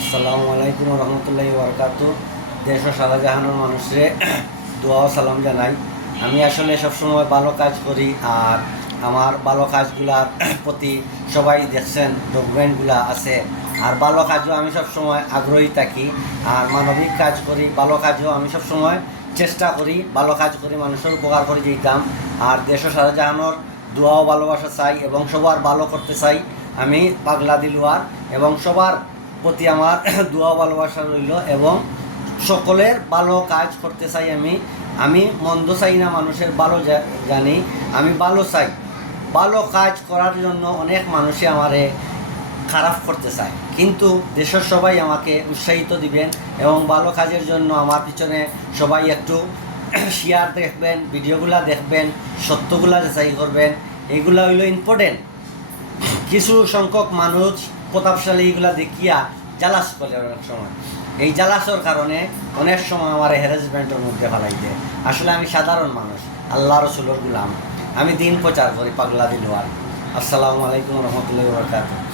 আসসালামু আলাইকুম রহমতুল্লাহি বরকাতু। দেশ ও সারা জাহানের মানুষরে দোয়া ও সালাম জানাই। আমি আসলে সবসময় ভালো কাজ করি, আর আমার ভালো কাজগুলার প্রতি সবাই দেখছেন ডকুমেন্টগুলা আছে। আর ভালো কাজও আমি সবসময় আগ্রহী থাকি, আর মানবিক কাজ করি, ভালো কাজও আমি সবসময় চেষ্টা করি, ভালো কাজ করি, মানুষের উপকার করে যেতাম। আর দেশ ও সারা জাহানোর দোয়া ও ভালোবাসা চাই এবং সবার ভালো করতে চাই। আমি পাগলা দিলওয়ার, এবং সবার প্রতি আমার দোয়া ভালোবাসা রইল, এবং সকলের ভালো কাজ করতে চাই। আমি মন্দ চাই না, মানুষের ভালো জানি, আমি ভালো চাই। ভালো কাজ করার জন্য অনেক মানুষই আমারে খারাপ করতে চায়, কিন্তু দেশের সবাই আমাকে উৎসাহিত দিবেন এবং ভালো কাজের জন্য আমার পিছনে সবাই একটু শেয়ার দেখবেন, ভিডিওগুলা দেখবেন, সত্যগুলা যাচাই করবেন। এইগুলা হইল ইম্পর্টেন্ট। কিছু সংখ্যক মানুষ প্রতাপশালী এগুলা দেখিয়া জালাস করে অনেক সময়। এই জালাসের কারণে অনেক সময় আমার হ্যারাসমেন্টের মধ্যে ফেলাই দেয়। আসলে আমি সাধারণ মানুষ, আল্লাহ রসুলের গুলাম। আমি দিন প্রচার করি পাগলা দিলওয়ার। আসসালামু আলাইকুম রহমতুল্লাহি ওয়া বারাকাতুহু।